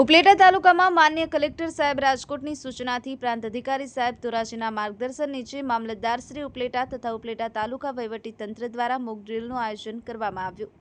ઉપલેટા તાલુકામાં માન્ય કલેક્ટર સાહેબ રાજકોટની સૂચનાથી પ્રાંત અધિકારી સાહેબ ધોરાજીના માર્ગદર્શન નીચે મામલતદાર શ્રી ઉપલેટા તથા ઉપલેટા તાલુકા વહીવટી તંત્ર દ્વારા મોક આયોજન કરવામાં આવ્યું.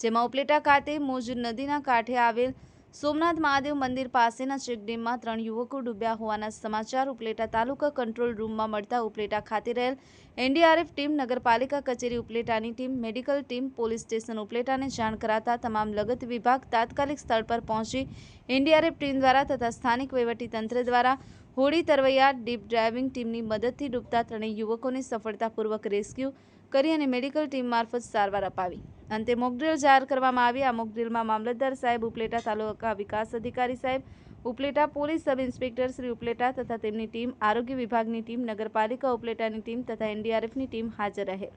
જેમાં ઉપલેટા ખાતે મોજ નદીના કાંઠે આવેલ સોમનાથ મહાદેવ મંદિર પાસેના ચેકડેમમાં ત્રણ યુવકો ડૂબ્યા હોવાના સમાચાર ઉપલેટા તાલુકા કંટ્રોલ રૂમમાં મળતા ઉપલેટા ખાતે રહેલ એનડીઆરએફ ટીમ, નગરપાલિકા કચેરી ઉપલેટાની team, medical team, police station ઉપલેટાને જાણ કરાતા તમામ લગત વિભાગ તાત્કાલિક સ્થળ પર પહોંચી એનડીઆરએફ ટીમ દ્વારા તથા સ્થાનિક વહીવટીતંત્ર દ્વારા હોડી તરવૈયા ડીપ ડ્રાઇવિંગ ટીમની મદદથી ડૂબતા ત્રણેય યુવકોને સફળતાપૂર્વક રેસ્ક્યુ કરી અને મેડિકલ ટીમ મારફત સારવાર અપાવી. અંતે મોકડ્રીલ જાહેર કરવામાં આવી. આ મોકડ્રીલમાં મામલતદાર સાહેબ ઉપલેટા તાલુકા વિકાસ અધિકારી સાહેબ, Upleta police sub inspector Shri Upleta તથા તેમની ટીમ, આરોગ્ય વિભાગની ટીમ, નગરપાલિકા ઉપલેટાની ટીમ તથા એનડીઆરએફની ટીમ હાજર રહેલ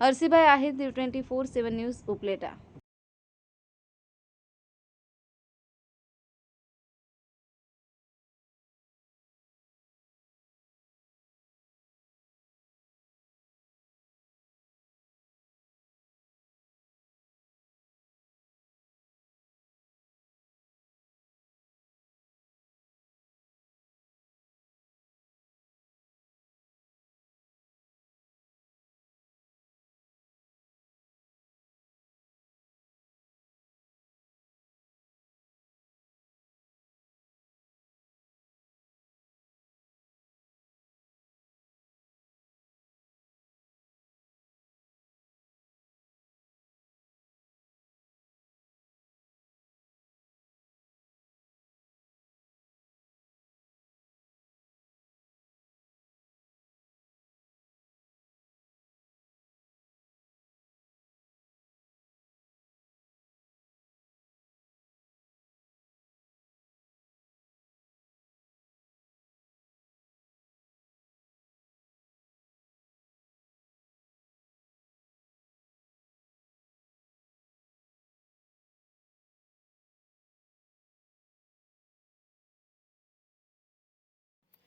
Arsibhai Ahir Diu twenty four seven news Upleta.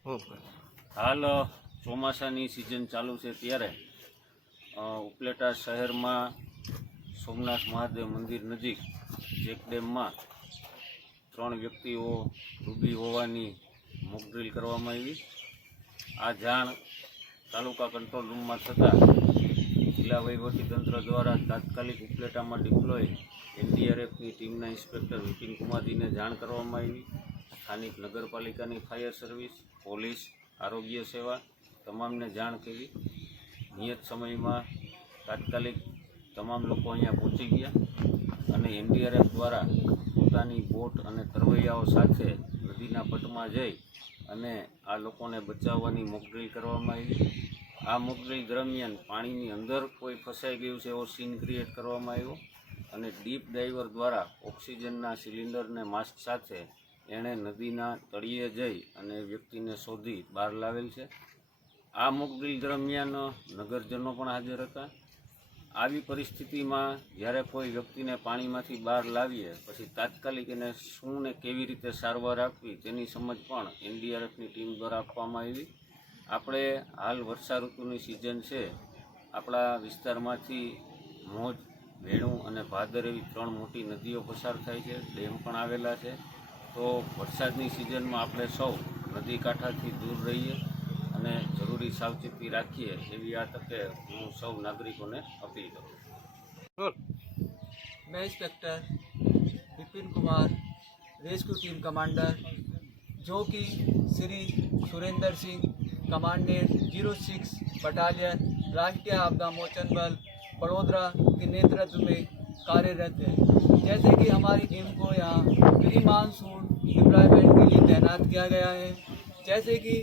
હાલ ચોમાસાની સિઝન ચાલુ છે ત્યારે ઉપલેટા શહેરમાં સોમનાથ મહાદેવ મંદિર નજીક ચેક ડેમમાં ત્રણ વ્યક્તિઓ ડૂબી હોવાની મોકડ્રીલ કરવામાં આવી. આ જાણ તાલુકા કંટ્રોલ રૂમમાં થતાં જિલ્લા વહીવટીતંત્ર દ્વારા તાત્કાલિક ઉપલેટામાં ડિપ્લોય એનડીઆરએફની ટીમના ઇન્સ્પેક્ટર વિપિન કુમારજીને જાણ કરવામાં આવી. સ્થાનિક નગરપાલિકાની ફાયર સર્વિસ, પોલીસ, આરોગ્ય સેવા તમામને જાણ કરી. નિયત સમયમાં તાત્કાલિક તમામ લોકો અહીંયા પહોંચી ગયા અને એનડીઆરએફ દ્વારા પોતાની બોટ અને તરવૈયાઓ સાથે નદીના પટમાં જઈ અને આ લોકોને બચાવવાની મોકડ્રીલ કરવામાં આવી. આ મોકડ્રીલ દરમિયાન પાણીની અંદર કોઈ ફસાઈ ગયું છે એવો સીન ક્રિએટ કરવામાં આવ્યો અને ડીપ ડાઈવર દ્વારા ઓક્સિજનના સિલિન્ડરને માસ્ક સાથે એણે નદીના તળિયે જઈ અને વ્યક્તિને શોધી બહાર લાવેલ છે. આ મોકડ્રીલ દરમિયાન નગરજનો પણ હાજર હતા. આવી પરિસ્થિતિમાં જ્યારે કોઈ વ્યક્તિને પાણીમાંથી બહાર લાવીએ, પછી તાત્કાલિક એને શું ને કેવી રીતે સારવાર આપવી તેની સમજ પણ એનડીઆરએફની ટીમ દ્વારા આપવામાં આવી. આપણે હાલ વર્ષા ઋતુની સિઝન છે. આપણા વિસ્તારમાંથી મોજ વેણું અને ભાદર એવી ત્રણ મોટી નદીઓ પસાર થાય છે. ડેમ પણ આવેલા છે. તો વરસાદની સિઝનમાં આપણે સૌ નદી કાંઠાથી દૂર રહીએ અને જરૂરી સાવચેતી રાખીએ એવી આ તકે હું સૌ નાગરિકોને અપીલ કરું છું मैं inspector Vipin Kumar rescue team commander जो कि Shri Surendra Singh commandant zero six battalion राष्ट्रीय आपदा मोचन बल बड़ोदरा के नेतृत्व में कार्यरत है जैसे कि हमारी टीम को यहाँ प्री मानसून डिप्लॉयमेंट के लिए तैनात किया गया है। जैसे कि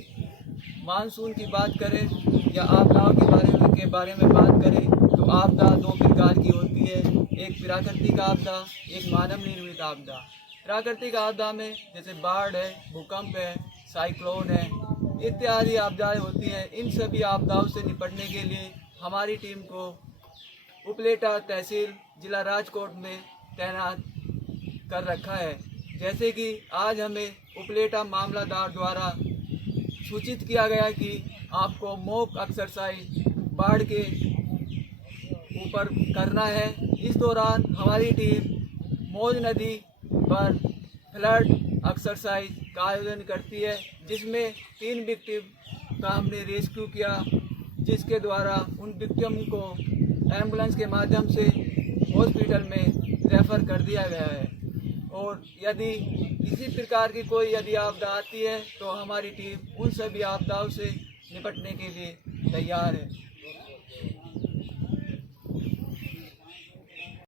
मानसून की बात करें या आपदाओं के बारे में के बारे में बात करें तो आपदा दो प्रकार की होती है। एक प्राकृतिक आपदा, एक मानव निर्मित आपदा। प्राकृतिक आपदा में जैसे बाढ़ है, भूकंप है, साइक्लोन है, इत्यादि आपदाएँ होती हैं। इन सभी आपदाओं से निपटने के लिए हमारी टीम को उपलेटा तहसील जिला राजकोट में तैनात कर रखा है। जैसे कि आज हमें उपलेटा मामलादार द्वारा सूचित किया गया कि आपको मोक एक्सरसाइज बाढ़ के ऊपर करना है। इस दौरान हमारी टीम मौज नदी पर फ्लड एक्सरसाइज का आयोजन करती है, जिसमें तीन विक्टिम का हमने रेस्क्यू किया, जिसके द्वारा उन विक्टिम को एंबुलेंस के माध्यम से हॉस्पिटल में रेफर कर दिया गया है। और यदि किसी प्रकार की कोई यदि आपदा आती है तो हमारी टीम उन सभी आपदाओं से निपटने के लिए तैयार है